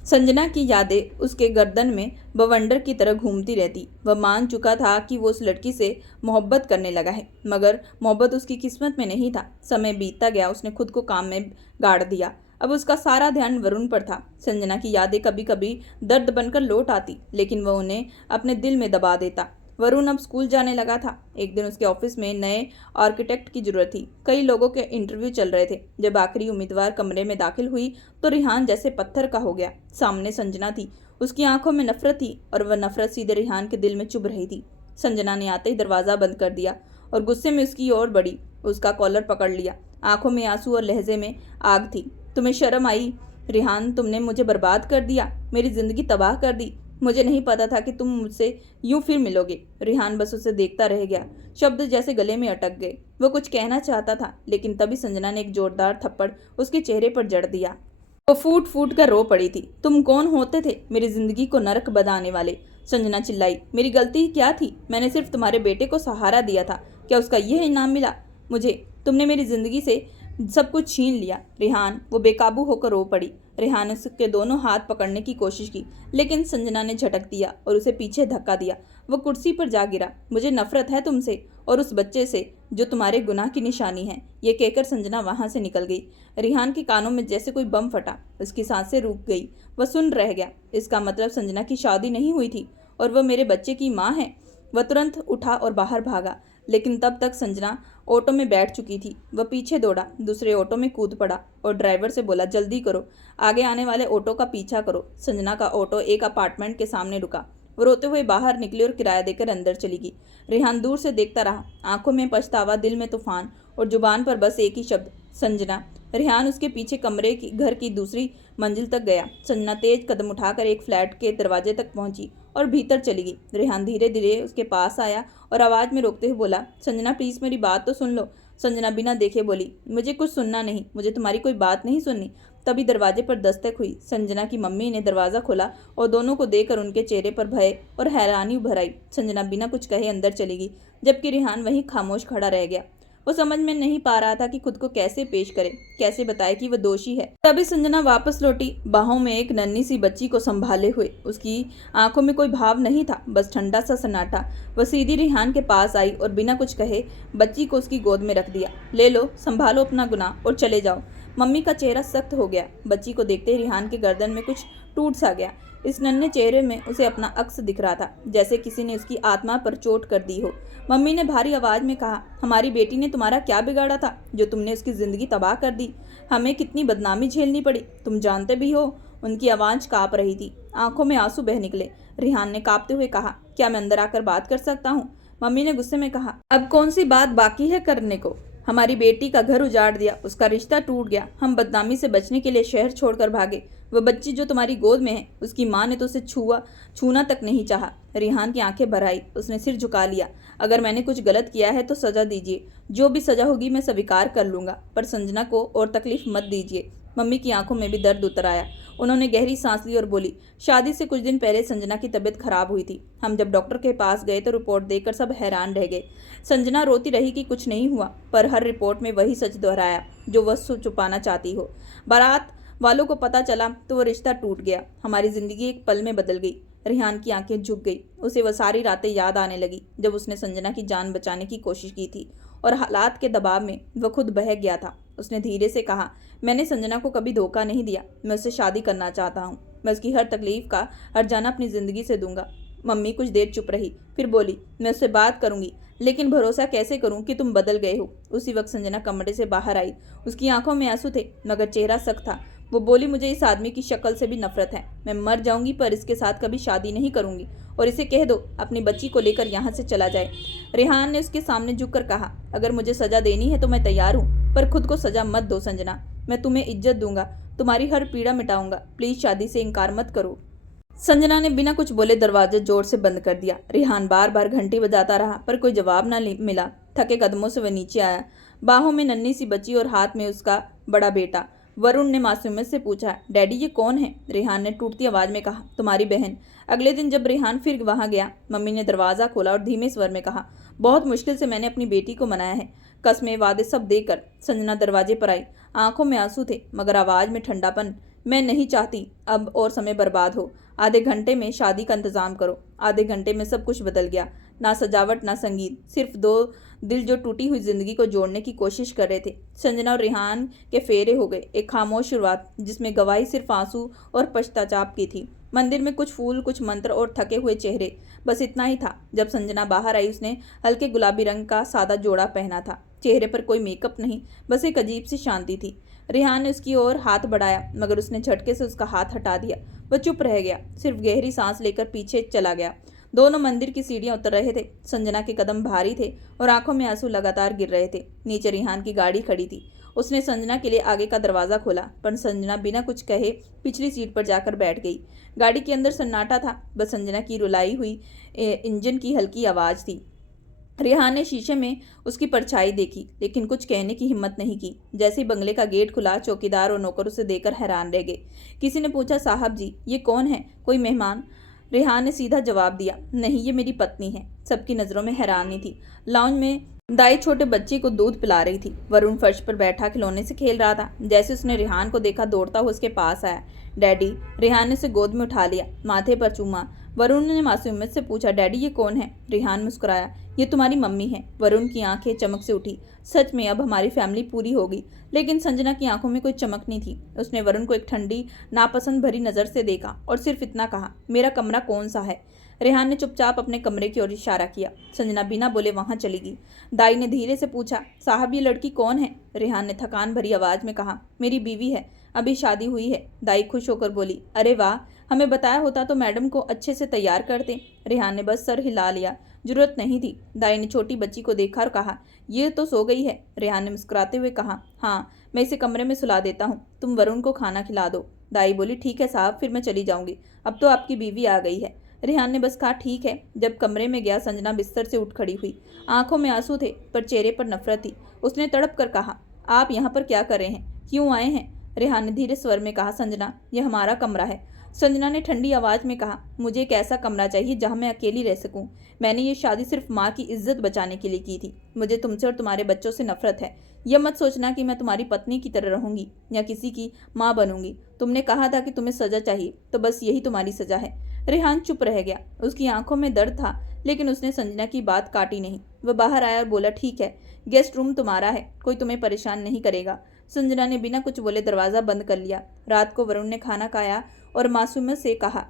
संजना की यादें उसके गर्दन में बवंडर की तरह घूमती रहती। वह मान चुका था कि वो उस लड़की से मोहब्बत करने लगा है, मगर मोहब्बत उसकी किस्मत में नहीं था। समय बीतता गया, उसने खुद को काम में गाड़ दिया। अब उसका सारा ध्यान वरुण पर था। संजना की यादें कभी कभी दर्द बनकर लौट आती, लेकिन वह उन्हें अपने दिल में दबा देता। वरुण अब स्कूल जाने लगा था। एक दिन उसके ऑफिस में नए आर्किटेक्ट की जरूरत थी। कई लोगों के इंटरव्यू चल रहे थे। जब आखिरी उम्मीदवार कमरे में दाखिल हुई तो रिहान जैसे पत्थर का हो गया। सामने संजना थी। उसकी आंखों में नफरत थी और वह नफरत सीधे रिहान के दिल में चुभ रही थी। संजना ने आते ही दरवाजा बंद कर दिया और गुस्से में उसकी ओर बढ़ी। उसका कॉलर पकड़ लिया। आंखों में आंसू और लहजे में आग थी। तुम्हें शर्म आई? रिहान, तुमने मुझे बर्बाद कर दिया, मेरी जिंदगी तबाह कर दी। मुझे नहीं पता था कि तुम मुझसे यूं फिर मिलोगे। रिहान बस उसे देखता रह गया। शब्द जैसे गले में अटक गए। वो कुछ कहना चाहता था, लेकिन तभी संजना ने एक जोरदार थप्पड़ उसके चेहरे पर जड़ दिया। वो फूट फूट कर रो पड़ी थी। तुम कौन होते थे मेरी जिंदगी को नरक बनाने वाले? संजना चिल्लाई। मेरी गलती क्या थी? मैंने सिर्फ तुम्हारे बेटे को सहारा दिया था। क्या उसका यह इनाम मिला मुझे? तुमने मेरी जिंदगी से सब कुछ छीन लिया। रिहान, वो बेकाबू होकर रो पड़ी। रिहान ने उसके दोनों हाथ पकड़ने की कोशिश की, लेकिन संजना ने झटक दिया और उसे पीछे धक्का दिया। वो कुर्सी पर जा गिरा। मुझे नफरत है तुमसे और उस बच्चे से जो तुम्हारे गुनाह की निशानी है। ये कहकर संजना वहां से निकल गई। रिहान के कानों में जैसे कोई बम फटा। उसकी सांसें रुक गई। वह सुन रह गया। इसका मतलब संजना की शादी नहीं हुई थी और वह मेरे बच्चे की माँ है। वह तुरंत उठा और बाहर भागा, लेकिन तब तक संजना ऑटो में बैठ चुकी थी। वह पीछे दौड़ा, दूसरे ऑटो में कूद पड़ा और ड्राइवर से बोला, जल्दी करो, आगे आने वाले ऑटो का पीछा करो। संजना का ऑटो एक अपार्टमेंट के सामने रुका। वो रोते हुए बाहर निकली और किराया देकर अंदर चली गई। रिहान दूर से देखता रहा, आंखों में पछतावा, दिल में तूफान और जुबान पर बस एक ही शब्द, संजना। रिहान उसके पीछे कमरे की घर की दूसरी मंजिल तक गया। संजना तेज कदम उठाकर एक फ्लैट के दरवाजे तक पहुंची और भीतर चली गई। रिहान धीरे धीरे उसके पास आया और आवाज में रोकते हुए बोला, संजना प्लीज मेरी बात तो सुन लो। संजना बिना देखे बोली, मुझे कुछ सुनना नहीं, मुझे तुम्हारी कोई बात नहीं सुननी। तभी दरवाजे पर दस्तक हुई। संजना की मम्मी ने दरवाजा खोला और दोनों को देखकर उनके चेहरे पर भय और हैरानी उभर आई। संजना बिना कुछ कहे अंदर चली गई, जबकि रिहान वहीं खामोश खड़ा रह गया। वो समझ में नहीं पा रहा था कि खुद को कैसे पेश करे, कैसे बताए कि वह दोषी है। तभी संजना वापस लौटी, बाहों में एक नन्ही सी बच्ची को संभाले हुए। उसकी आंखों में कोई भाव नहीं था, बस ठंडा सा सन्नाटा। वह सीधी रिहान के पास आई और बिना कुछ कहे बच्ची को उसकी गोद में रख दिया। ले लो, संभालो अपना गुनाह और चले जाओ। मम्मी का चेहरा सख्त हो गया। बच्ची को देखते ही रिहान के गर्दन में कुछ टूट सा गया। इस नन्हे चेहरे में उसे अपना अक्स दिख रहा था, जैसे किसी ने उसकी आत्मा पर चोट कर दी हो। मम्मी ने भारी आवाज में कहा, हमारी बेटी ने तुम्हारा क्या बिगाड़ा था जो तुमने उसकी जिंदगी तबाह कर दी? हमें कितनी बदनामी झेलनी पड़ी, तुम जानते भी हो। उनकी आवाज कांप रही थी, आंखों में आंसू बह निकले। रिहान ने कांपते हुए कहा, क्या मैं अंदर आकर बात कर सकता हूँ? मम्मी ने गुस्से में कहा, अब कौन सी बात बाकी है करने को? हमारी बेटी का घर उजाड़ दिया, उसका रिश्ता टूट गया, हम बदनामी से बचने के लिए शहर छोड़कर भागे। वह बच्ची जो तुम्हारी गोद में है, उसकी माँ ने तो उसे छूना तक नहीं चाहा। रिहान की आंखें भर आई, उसने सिर झुका लिया। अगर मैंने कुछ गलत किया है तो सजा दीजिए, जो भी सजा होगी मैं स्वीकार कर लूंगा, पर संजना को और तकलीफ मत दीजिए। मम्मी की आंखों में भी दर्द उतर आया। उन्होंने गहरी सांस ली और बोली, शादी से कुछ दिन पहले संजना की तबीयत खराब हुई थी। हम जब डॉक्टर के पास गए तो रिपोर्ट देखकर सब हैरान रह गए। संजना रोती रही कि कुछ नहीं हुआ, पर हर रिपोर्ट में वही सच दोहराया जो वह छुपाना चाहती हो। बारात वालों को पता चला तो वो रिश्ता टूट गया। हमारी जिंदगी एक पल में बदल गई। रिहान की आंखें झुक गई। उसे वह सारी रातें याद आने लगी जब उसने संजना की जान बचाने की कोशिश की थी और हालात के दबाव में वह खुद बह गया था। उसने धीरे से कहा, मैंने संजना को कभी धोखा नहीं दिया, मैं उससे शादी करना चाहता हूँ। मैं उसकी हर तकलीफ का हर्जाना अपनी जिंदगी से दूंगा। मम्मी कुछ देर चुप रही, फिर बोली, मैं उससे बात करूंगी, लेकिन भरोसा कैसे करूं कि तुम बदल गए हो? उसी वक्त संजना कमरे से बाहर आई। उसकी आंखों में आंसू थे, मगर चेहरा सख्त था। वो बोली, मुझे इस आदमी की शक्ल से भी नफरत है। मैं मर जाऊंगी पर इसके साथ कभी शादी नहीं करूंगी और इसे कह दो अपनी बच्ची को लेकर यहाँ से चला जाए। रेहान ने उसके सामने झुककर कहा, अगर मुझे सजा देनी है तो मैं तैयार हूँ, पर खुद को सजा मत दो संजना। मैं तुम्हें इज्जत दूंगा, तुम्हारी हर पीड़ा मिटाऊंगा। प्लीज शादी से इनकार मत करो। संजना ने बिना कुछ बोले दरवाजा जोर से बंद कर दिया। रेहान बार बार घंटी बजाता रहा पर कोई जवाब न मिला। थके कदमों से वह नीचे आया। बाहों में नन्ही सी बच्ची और हाथ में उसका बड़ा बेटा। वरुण ने मासूमियत से पूछा, डैडी ये कौन है? रेहान ने टूटती आवाज में कहा, तुम्हारी बहन। अगले दिन जब रेहान फिर वहां गया, मम्मी ने दरवाजा खोला और धीमे स्वर में कहा, बहुत मुश्किल से मैंने अपनी बेटी को मनाया है, कस्में वादे सब देकर। संजना दरवाजे पर आई। आंखों में आंसू थे मगर आवाज में ठंडापन। मैं नहीं चाहती अब और समय बर्बाद हो। आधे घंटे में शादी का इंतजाम करो। आधे घंटे में सब कुछ बदल गया। ना सजावट ना संगीत, सिर्फ दो दिल जो टूटी हुई जिंदगी को जोड़ने की कोशिश कर रहे थे। संजना और रेहान के फेरे हो गए। एक खामोश शुरुआत जिसमें गवाही सिर्फ आंसू और पश्चाताप की थी। मंदिर में कुछ फूल, कुछ मंत्र और थके हुए चेहरे, बस इतना ही था। जब संजना बाहर आई उसने हल्के गुलाबी रंग का सादा जोड़ा पहना था। चेहरे पर कोई मेकअप नहीं, बस एक अजीब सी शांति थी। रेहान ने उसकी ओर हाथ बढ़ाया मगर उसने झटके से उसका हाथ हटा दिया। वह चुप रह गया, सिर्फ गहरी सांस लेकर पीछे चला गया। दोनों मंदिर की सीढ़ियां उतर रहे थे। संजना के कदम भारी थे और आंखों में आंसू लगातार गिर रहे थे। नीचे रेहान की गाड़ी खड़ी थी। उसने संजना के लिए आगे का दरवाजा खोला पर संजना बिना कुछ कहे पिछली सीट पर जाकर बैठ गई। गाड़ी के अंदर सन्नाटा था, बस संजना की रुलाई हुई इंजन की हल्की आवाज थी। रेहान ने शीशे में उसकी परछाई देखी लेकिन कुछ कहने की हिम्मत नहीं की। जैसे ही बंगले का गेट खुला, चौकीदार और नौकर उसे देखकर हैरान रह गए। किसी ने पूछा, साहब जी ये कौन है, कोई मेहमान? रेहान ने सीधा जवाब दिया, नहीं ये मेरी पत्नी है। सबकी नज़रों में हैरानी थी। लाउंज में दाई छोटे बच्चे को दूध पिला रही थी। वरुण फर्श पर बैठा खिलौने से खेल रहा था। जैसे उसने रेहान को देखा दौड़ता हुआ उसके पास आया। डैडी। रेहान ने उसे गोद में उठा लिया, माथे पर चूमा। वरुण ने मासूमियत से पूछा, डैडी ये कौन है? रेहान मुस्कुराया, ये तुम्हारी मम्मी है। वरुण की आंखें चमक से उठी। सच में अब हमारी फैमिली पूरी होगी। लेकिन संजना की आंखों में कोई चमक नहीं थी। उसने वरुण को एक ठंडी नापसंद भरी नज़र से देखा और सिर्फ इतना कहा, मेरा कमरा कौन सा है? रेहान ने चुपचाप अपने कमरे की ओर इशारा किया। संजना बिना बोले वहां चली गई। दाई ने धीरे से पूछा, साहब ये लड़की कौन है? रेहान ने थकान भरी आवाज में कहा, मेरी बीवी है, अभी शादी हुई है। दाई खुश होकर बोली, अरे वाह, हमें बताया होता तो मैडम को अच्छे से तैयार करते। रेहान ने बस सर हिला लिया, जरूरत नहीं थी। दाई ने छोटी बच्ची को देखा और कहा, ये तो सो गई है। रेहान ने मुस्कुराते हुए कहा, हाँ मैं इसे कमरे में सुला देता हूँ, तुम वरुण को खाना खिला दो। दाई बोली, ठीक है साहब, फिर मैं चली जाऊंगी, अब तो आपकी बीवी आ गई है। रेहान ने बस कहा, ठीक है। जब कमरे में गया, संजना बिस्तर से उठ खड़ी हुई। आंखों में आंसू थे पर चेहरे पर नफरत थी। उसने तड़प कर कहा, आप यहाँ पर क्या कर रहे हैं, क्यों आए हैं? रेहान ने धीरे स्वर में कहा, संजना यह हमारा कमरा है। संजना ने ठंडी आवाज में कहा, मुझे एक ऐसा कमरा चाहिए जहां मैं अकेली रह सकूं। मैंने ये शादी सिर्फ माँ की इज्जत बचाने के लिए की थी। मुझे तुमसे और तुम्हारे बच्चों से नफरत है। यह मत सोचना कि मैं तुम्हारी पत्नी की तरह रहूंगी या किसी की माँ बनूंगी। तुमने कहा था कि तुम्हें सजा चाहिए, तो बस यही तुम्हारी सजा है। रेहान चुप रह गया। उसकी आंखों में दर्द था लेकिन उसने संजना की बात काटी नहीं। वह बाहर आया और बोला, ठीक है, गेस्ट रूम तुम्हारा है, कोई तुम्हें परेशान नहीं करेगा। संजना ने बिना कुछ बोले दरवाजा बंद कर लिया। रात को वरुण ने खाना खाया और मासूमियत से कहा,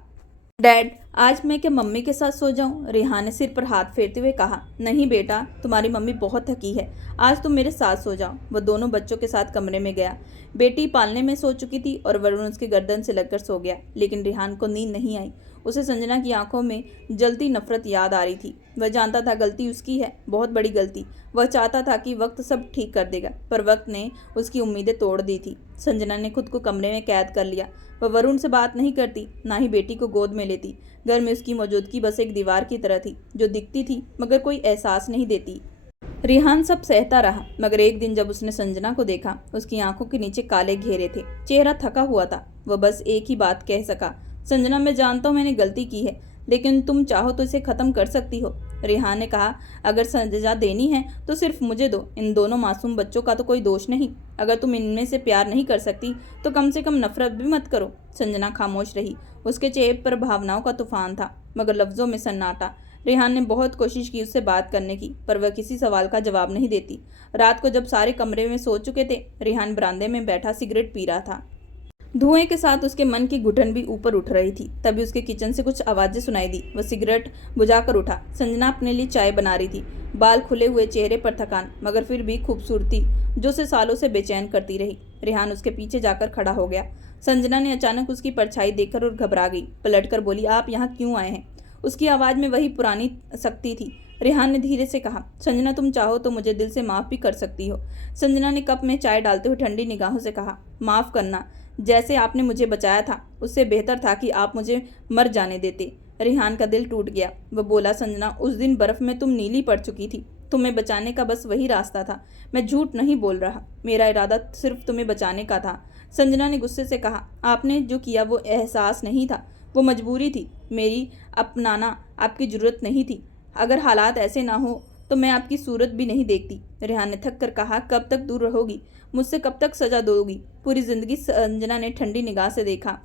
डैड आज मैं क्या मम्मी के साथ सो जाऊं? रेहान ने सिर पर हाथ फेरते हुए कहा, नहीं बेटा, तुम्हारी मम्मी बहुत थकी है, आज तुम मेरे साथ सो जाओ। वह दोनों बच्चों के साथ कमरे में गया। बेटी पालने में सो चुकी थी और वरुण उसकी गर्दन से लगकर सो गया। लेकिन रेहान को नींद नहीं आई। उसे संजना की आंखों में जलती नफरत याद आ रही थी। वह जानता था गलती उसकी है, बहुत बड़ी गलती। वह चाहता था कि वक्त सब ठीक कर देगा, पर वक्त ने उसकी उम्मीदें तोड़ दी थी। संजना ने खुद को कमरे में कैद कर लिया। वह वरुण से बात नहीं करती, ना ही बेटी को गोद में लेती। घर में उसकी मौजूदगी बस एक दीवार की तरह थी जो दिखती थी मगर कोई एहसास नहीं देती। रेहान सब सहता रहा मगर एक दिन जब उसने संजना को देखा, उसकी आंखों के नीचे काले घेरे थे, चेहरा थका हुआ था। वह बस एक ही बात कह सका, संजना मैं जानता हूँ मैंने गलती की है, लेकिन तुम चाहो तो इसे ख़त्म कर सकती हो। रेहान ने कहा, अगर सजा देनी है तो सिर्फ मुझे दो, इन दोनों मासूम बच्चों का तो कोई दोष नहीं। अगर तुम इनमें से प्यार नहीं कर सकती तो कम से कम नफरत भी मत करो। संजना खामोश रही। उसके चेहरे पर भावनाओं का तूफान था मगर लफ्ज़ों में सन्नाटा। रेहान ने बहुत कोशिश की उससे बात करने की, पर वह किसी सवाल का जवाब नहीं देती। रात को जब सारे कमरे में सो चुके थे, रेहान बरामदे में बैठा सिगरेट पी रहा था। धुएं के साथ उसके मन की घुटन भी ऊपर उठ रही थी। तभी उसके किचन से कुछ आवाज़ें सुनाई दी। वह सिगरेट बुझाकर उठा। संजना अपने लिए चाय बना रही थी। बाल खुले हुए, चेहरे पर थकान, मगर फिर भी खूबसूरती जो उसे सालों से बेचैन करती रही। रेहान उसके पीछे जाकर खड़ा हो गया। संजना ने अचानक उसकी परछाई देखकर और घबरा गई। पलटकर बोली, आप यहाँ क्यों आए हैं? उसकी आवाज़ में वही पुरानी सख्ती थी। रेहान ने धीरे से कहा, संजना तुम चाहो तो मुझे दिल से माफ़ भी कर सकती हो। संजना ने कप में चाय डालते हुए ठंडी निगाहों से कहा, माफ़ करना? जैसे आपने मुझे बचाया था उससे बेहतर था कि आप मुझे मर जाने देते। रेहान का दिल टूट गया। वह बोला, संजना उस दिन बर्फ़ में तुम नीली पड़ चुकी थी। तुम्हें बचाने का बस वही रास्ता था। मैं झूठ नहीं बोल रहा। मेरा इरादा सिर्फ तुम्हें बचाने का था। संजना ने गुस्से से कहा, आपने जो किया वो एहसास नहीं था, वो मजबूरी थी। मेरी अपनाना आपकी ज़रूरत नहीं थी। अगर हालात ऐसे ना हो तो मैं आपकी सूरत भी नहीं देखती। रेहान ने थक कर कहा, कब तक दूर रहोगी? मुझसे कब तक सज़ा दोगी? पूरी ज़िंदगी? संजना ने ठंडी निगाह से देखा।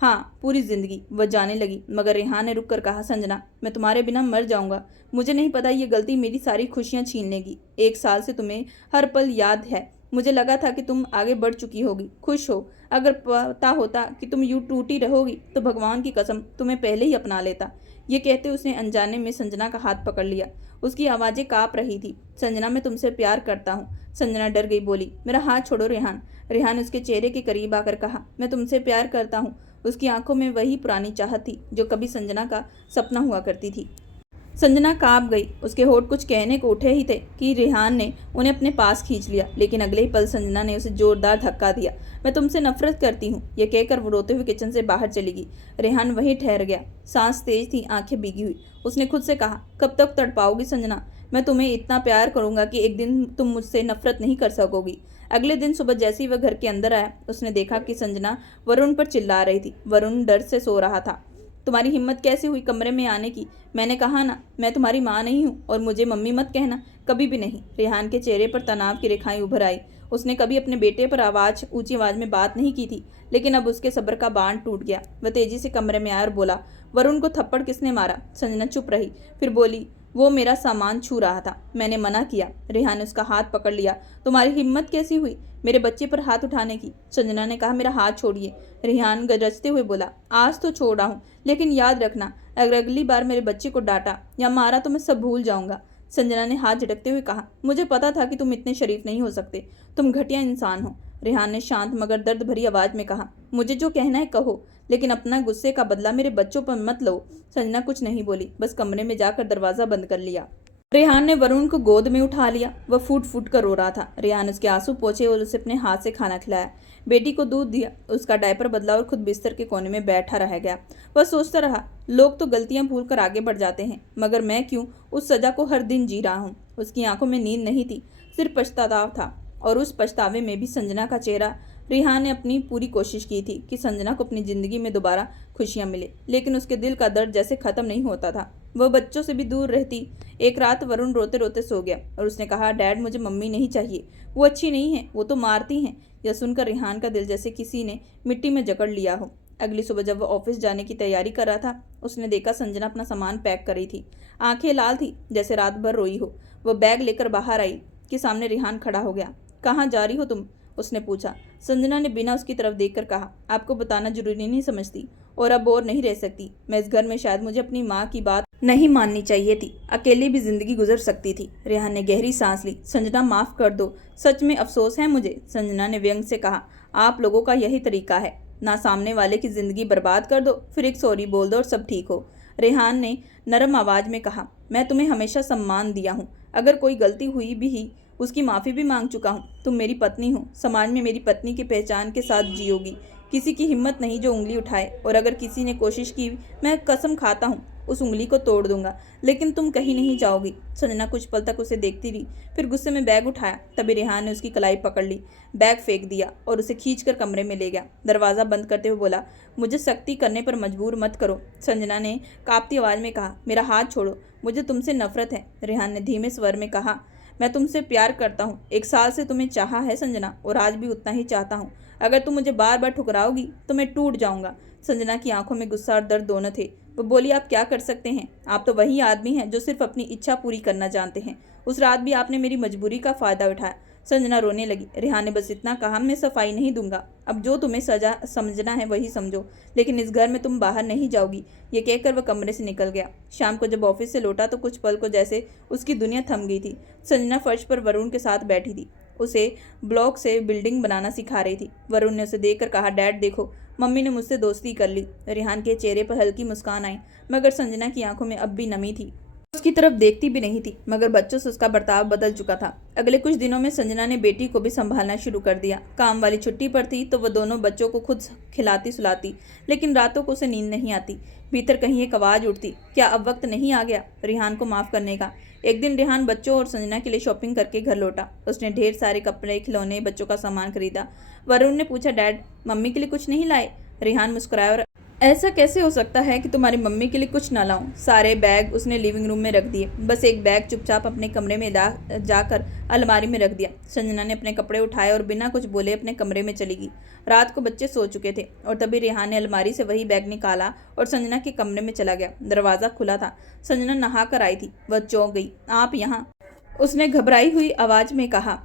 हाँ, पूरी ज़िंदगी। वह जाने लगी, मगर रेहान ने रुक कर कहा, संजना मैं तुम्हारे बिना मर जाऊंगा। मुझे नहीं पता ये गलती मेरी सारी खुशियाँ छीन लेगी। 1 साल से तुम्हें हर पल याद है। मुझे लगा था कि तुम आगे बढ़ चुकी होगी, खुश हो। अगर पता होता कि तुम यूँ टूटी रहोगी तो भगवान की कसम तुम्हें पहले ही अपना लेता। ये कहते उसने अनजाने में संजना का हाथ पकड़ लिया। उसकी आवाज़ें काँप रही थी। संजना मैं तुमसे प्यार करता हूँ। संजना डर गई, बोली, मेरा हाथ छोड़ो रेहान। रेहान उसके चेहरे के करीब आकर कहा, मैं तुमसे प्यार करता हूँ। उसकी आंखों में वही पुरानी चाहत थी जो कभी संजना का सपना हुआ करती थी। संजना काँप गई। उसके होठ कुछ कहने को उठे ही थे कि रेहान ने उन्हें अपने पास खींच लिया, लेकिन अगले ही पल संजना ने उसे जोरदार धक्का दिया। मैं तुमसे नफरत करती हूँ, यह कहकर वो रोते हुए किचन से बाहर चली गई। रेहान वहीं ठहर गया। सांस तेज थी, आंखें भीगी हुई। उसने खुद से कहा, कब तक तड़पाओगी संजना? मैं तुम्हें इतना प्यार करूंगा कि एक दिन तुम मुझसे नफरत नहीं कर सकोगी। अगले दिन सुबह जैसे ही वह घर के अंदर आया, उसने देखा कि संजना वरुण पर चिल्ला रही थी। वरुण डर से सो रहा था। तुम्हारी हिम्मत कैसे हुई कमरे में आने की? मैंने कहा ना, मैं तुम्हारी माँ नहीं हूँ, और मुझे मम्मी मत कहना, कभी भी नहीं। रेहान के चेहरे पर तनाव की रेखाएं उभर आई। उसने कभी अपने बेटे पर ऊंची आवाज़ में बात नहीं की थी, लेकिन अब उसके सब्र का बांध टूट गया। वह तेजी से कमरे में आया और बोला, वरुण को थप्पड़ किसने मारा? संजना चुप रही, फिर बोली, वो मेरा सामान छू रहा था, मैंने मना किया। रेहान ने उसका हाथ पकड़ लिया। तुम्हारी हिम्मत कैसी हुई मेरे बच्चे पर हाथ उठाने की? संजना ने कहा, मेरा हाथ छोड़िए। रेहान गरजते हुए बोला, आज तो छोड़ा हूँ, लेकिन याद रखना, अगर अगली बार मेरे बच्चे को डांटा या मारा तो मैं सब भूल जाऊंगा। संजना ने हाथ झटकते हुए कहा, मुझे पता था कि तुम इतने शरीफ नहीं हो सकते, तुम घटिया इंसान हो। रेहान ने शांत मगर दर्द भरी आवाज में कहा, मुझे जो कहना है कहो, लेकिन अपना गुस्से का बदला मेरे बच्चों पर मत लो। संजना कुछ नहीं बोली, बस कमरे में जाकर दरवाजा बंद कर लिया। रेहान ने वरुण को गोद में उठा लिया। वह फूट फूट कर रो रहा था। रेहान उसके आंसू पोंछे और उसे अपने हाथ से खाना खिलाया, बेटी को दूध दिया, उसका डायपर बदला और खुद बिस्तर के कोने में बैठा रह गया। वह सोचता रहा, लोग तो गलतियां भूल कर आगे बढ़ जाते हैं, मगर मैं क्यों उस सजा को हर दिन जी रहा हूँ। उसकी आंखों में नींद नहीं थी, सिर्फ पछतावा था, और उस पछतावे में भी संजना का चेहरा। रेहान ने अपनी पूरी कोशिश की थी कि संजना को अपनी ज़िंदगी में दोबारा खुशियां मिले, लेकिन उसके दिल का दर्द जैसे ख़त्म नहीं होता था। वह बच्चों से भी दूर रहती। एक रात वरुण रोते रोते सो गया और उसने कहा, डैड मुझे मम्मी नहीं चाहिए, वो अच्छी नहीं है, वो तो मारती हैं। यह सुनकर रेहान का दिल जैसे किसी ने मिट्टी में जकड़ लिया हो। अगली सुबह जब वह ऑफिस जाने की तैयारी कर रहा था, उसने देखा संजना अपना सामान पैक कर रही थी। आंखें लाल थी, जैसे रात भर रोई हो। वह बैग लेकर बाहर आई कि सामने रेहान खड़ा हो गया। कहाँ जा रही हो तुम? उसने पूछा। संजना ने बिना उसकी तरफ देखकर कहा, आपको बताना जरूरी नहीं समझती, और अब और नहीं रह सकती। मैं इस घर में शायद मुझे अपनी माँ की बात नहीं माननी चाहिए थी, अकेली भी जिंदगी गुजर सकती थी। रेहान ने गहरी सांस ली। संजना माफ कर दो, सच में अफसोस है मुझे। संजना ने व्यंग से कहा, आप लोगों का यही तरीका है ना, सामने वाले की जिंदगी बर्बाद कर दो, फिर एक सॉरी बोल दो और सब ठीक हो। रेहान ने नरम आवाज में कहा, मैं तुम्हें हमेशा सम्मान दिया हूँ, अगर कोई गलती हुई भी उसकी माफ़ी भी मांग चुका हूँ। तुम मेरी पत्नी हो, समाज में मेरी पत्नी की पहचान के साथ जियोगी। किसी की हिम्मत नहीं जो उंगली उठाए, और अगर किसी ने कोशिश की, मैं कसम खाता हूँ उस उंगली को तोड़ दूंगा, लेकिन तुम कहीं नहीं जाओगी। संजना कुछ पल तक उसे देखती रही, फिर गुस्से में बैग उठाया। तभी रेहान ने उसकी कलाई पकड़ ली, बैग फेंक दिया और उसे खींचकर कमरे में ले गया। दरवाज़ा बंद करते हुए बोला, मुझे सख्ती करने पर मजबूर मत करो। संजना ने कांपती आवाज़ में कहा, मेरा हाथ छोड़ो, मुझे तुमसे नफरत है। रेहान ने धीमे स्वर में कहा, मैं तुमसे प्यार करता हूँ, 1 साल से तुम्हें चाहा है संजना, और आज भी उतना ही चाहता हूँ। अगर तुम मुझे बार बार ठुकराओगी तो मैं टूट जाऊंगा। संजना की आंखों में गुस्सा और दर्द दोनों थे। वो बोली, आप क्या कर सकते हैं? आप तो वही आदमी हैं जो सिर्फ अपनी इच्छा पूरी करना जानते हैं। उस रात भी आपने मेरी मजबूरी का फ़ायदा उठाया। संजना रोने लगी। रेहान ने बस इतना कहा, मैं सफाई नहीं दूंगा, अब जो तुम्हें सजा समझना है वही समझो, लेकिन इस घर में तुम बाहर नहीं जाओगी। ये कहकर वह कमरे से निकल गया। शाम को जब ऑफिस से लौटा तो कुछ पल को जैसे उसकी दुनिया थम गई थी। संजना फर्श पर वरुण के साथ बैठी थी। उसे ब्लॉक से बिल्डिंग बनाना सिखा रही थी। वरुण ने उसे देखकर कहा, डैड देखो, मम्मी ने मुझसे दोस्ती कर ली। रेहान के चेहरे पर हल्की मुस्कान आई, मगर संजना की आंखों में अब भी नमी थी। उसकी तरफ देखती भी नहीं थी, मगर बच्चों से उसका बर्ताव बदल चुका था। अगले कुछ दिनों में संजना ने बेटी को भी संभालना शुरू कर दिया। काम वाली छुट्टी पर थी तो वह दोनों बच्चों को खुद खिलाती सुलाती, लेकिन रातों को उसे नींद नहीं आती। भीतर कहीं एक आवाज़ उठती, क्या अब वक्त नहीं आ गया रेहान को माफ़ करने का। एक दिन रेहान बच्चों और संजना के लिए शॉपिंग करके घर लौटा। उसने ढेर सारे कपड़े, खिलौने, बच्चों का सामान खरीदा। वरुण ने पूछा, डैड मम्मी के लिए कुछ नहीं लाए? रेहान मुस्कुराया और ऐसा कैसे हो सकता है कि तुम्हारी मम्मी के लिए कुछ ना लाऊं? सारे बैग उसने लिविंग रूम में रख दिए, बस एक बैग चुपचाप अपने कमरे में जाकर अलमारी में रख दिया। संजना ने अपने कपड़े उठाए और बिना कुछ बोले अपने कमरे में चली गई। रात को बच्चे सो चुके थे और तभी रेहान ने अलमारी से वही बैग निकाला और संजना के कमरे में चला गया। दरवाज़ा खुला था। संजना नहा कर आई थी। वह चौंक गई। आप यहाँ? उसने घबराई हुई आवाज़ में कहा।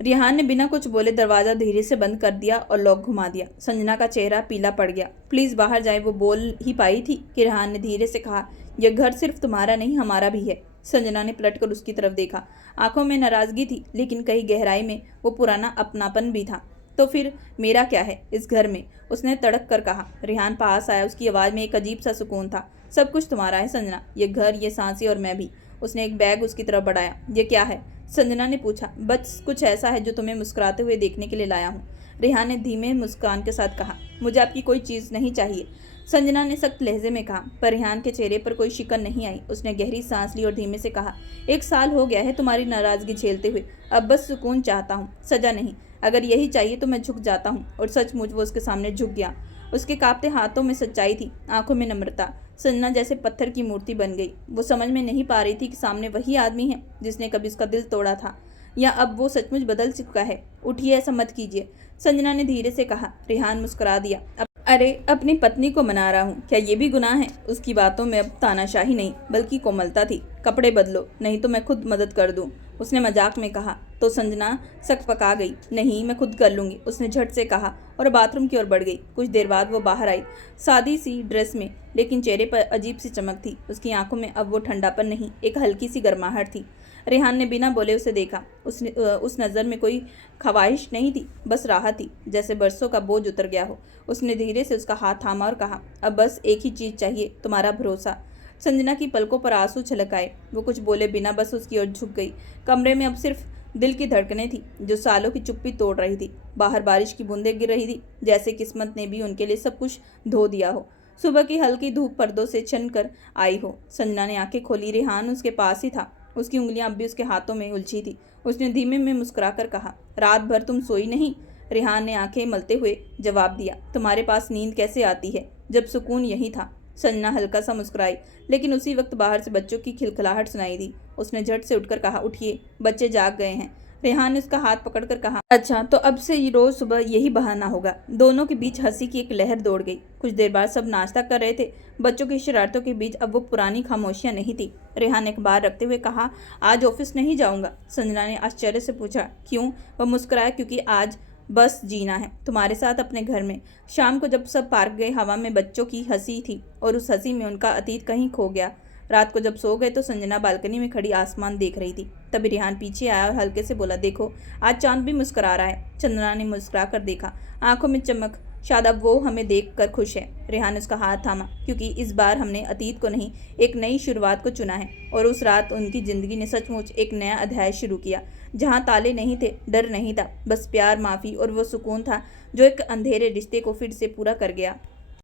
रेहान ने बिना कुछ बोले दरवाज़ा धीरे से बंद कर दिया और लॉक घुमा दिया। संजना का चेहरा पीला पड़ गया। प्लीज़ बाहर जाए, वो बोल ही पाई थी कि रेहान ने धीरे से कहा, यह घर सिर्फ तुम्हारा नहीं हमारा भी है। संजना ने पलटकर उसकी तरफ देखा। आंखों में नाराज़गी थी, लेकिन कहीं गहराई में वो पुराना अपनापन भी था। तो फिर मेरा क्या है इस घर में? उसने तड़क कर कहा। रेहान पास आया। उसकी आवाज़ में एक अजीब सा सुकून था। सब कुछ तुम्हारा है संजना, ये घर, ये सांसें और मैं भी। उसने एक बैग उसकी तरफ बढ़ाया। ये क्या है? संजना ने पूछा। बस कुछ ऐसा है जो तुम्हें मुस्कुराते हुए देखने के लिए लाया हूँ। रेहान ने धीमे मुस्कान के साथ कहा। मुझे आपकी कोई चीज़ नहीं चाहिए, संजना ने सख्त लहजे में कहा। पर रेहान के चेहरे पर कोई शिकन नहीं आई। उसने गहरी सांस ली और धीमे से कहा, 1 साल हो गया है तुम्हारी नाराज़गी झेलते हुए, अब बस सुकून चाहता हूँ, सजा नहीं। अगर यही चाहिए तो मैं झुक जाता हूँ। और सचमुच वो उसके सामने झुक गया। उसके कांपते हाथों में सच्चाई थी, आंखों में नम्रता। संजना जैसे पत्थर की मूर्ति बन गई। वो समझ में नहीं पा रही थी कि सामने वही आदमी है जिसने कभी उसका दिल तोड़ा था, या अब वो सचमुच बदल चुका है। उठिए, ऐसा मत कीजिए, संजना ने धीरे से कहा। रेहान मुस्कुरा दिया। अरे, अपनी पत्नी को मना रहा हूँ, क्या ये भी गुनाह है? उसकी बातों में अब तानाशाही नहीं बल्कि कोमलता थी। कपड़े बदलो, नहीं तो मैं खुद मदद कर दूँ, उसने मजाक में कहा। तो संजना सक पका गई। नहीं, मैं खुद कर लूँगी, उसने झट से कहा और बाथरूम की ओर बढ़ गई। कुछ देर बाद वो बाहर आई, सादी सी ड्रेस में, लेकिन चेहरे पर अजीब सी चमक थी। उसकी आंखों में अब वो ठंडापन नहीं, एक हल्की सी गर्माहट थी। रेहान ने बिना बोले उसे देखा। उस नज़र में कोई ख्वाहिश नहीं थी, बस राहत थी, जैसे बरसों का बोझ उतर गया हो। उसने धीरे से उसका हाथ थामा और कहा, अब बस एक ही चीज़ चाहिए, तुम्हारा भरोसा। संजना की पलकों पर आंसू छलक आए। वो कुछ बोले बिना बस उसकी ओर झुक गई। कमरे में अब सिर्फ दिल की धड़कनें थी जो सालों की चुप्पी तोड़ रही थी। बाहर बारिश की बूंदें गिर रही थी, जैसे किस्मत ने भी उनके लिए सब कुछ धो दिया हो। सुबह की हल्की धूप पर्दों से छन कर आई हो। संजना ने आंखें खोली। रेहान उसके पास ही था। उसकी उंगलियां अब भी उसके हाथों में उलझी थी। उसने धीमे में मुस्कुराकर कहा, रात भर तुम सोई नहीं? रेहान ने आंखें मलते हुए जवाब दिया, तुम्हारे पास नींद कैसे आती है जब सुकून यही था। संजना हल्का सा मुस्कुराई, लेकिन उसी वक्त बाहर से बच्चों की खिलखिलाहट सुनाई दी। उसने झट से उठकर कहा, उठिए, बच्चे जाग गए हैं। रेहान ने उसका हाथ पकड़कर कहा, अच्छा तो अब से रोज सुबह यही बहाना होगा। दोनों के बीच हंसी की एक लहर दौड़ गई। कुछ देर बाद सब नाश्ता कर रहे थे। बच्चों की शरारतों के बीच अब वो पुरानी खामोशियां नहीं थी। रेहान ने अखबार रखते हुए कहा, आज ऑफिस नहीं जाऊंगा। संजना ने आश्चर्य से पूछा, क्यों? वह मुस्कुराया, क्योंकि आज बस जीना है तुम्हारे साथ अपने घर में। शाम को जब सब पार्क गए, हवा में बच्चों की हंसी थी और उस हंसी में उनका अतीत कहीं खो गया। रात को जब सो गए तो संजना बालकनी में खड़ी आसमान देख रही थी। तभी रेहान पीछे आया और हल्के से बोला, देखो आज चांद भी मुस्कुरा रहा है। चंद्रना ने मुस्कुरा कर देखा, आंखों में चमक। शायद अब वो हमें देख कर खुश है। रेहान ने उसका हाथ थामा, क्योंकि इस बार हमने अतीत को नहीं, एक नई शुरुआत को चुना है। और उस रात उनकी जिंदगी ने सचमुच एक नया अध्याय शुरू किया, जहाँ ताले नहीं थे, डर नहीं था, बस प्यार, माफ़ी और वो सुकून था जो एक अंधेरे रिश्ते को फिर से पूरा कर गया।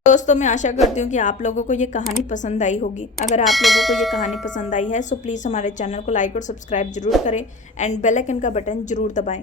दोस्तों, मैं आशा करती हूँ कि आप लोगों को ये कहानी पसंद आई होगी। अगर आप लोगों को ये कहानी पसंद आई है तो प्लीज़ हमारे चैनल को लाइक और सब्सक्राइब जरूर करें एंड बेल आइकन का बटन जरूर दबाएं।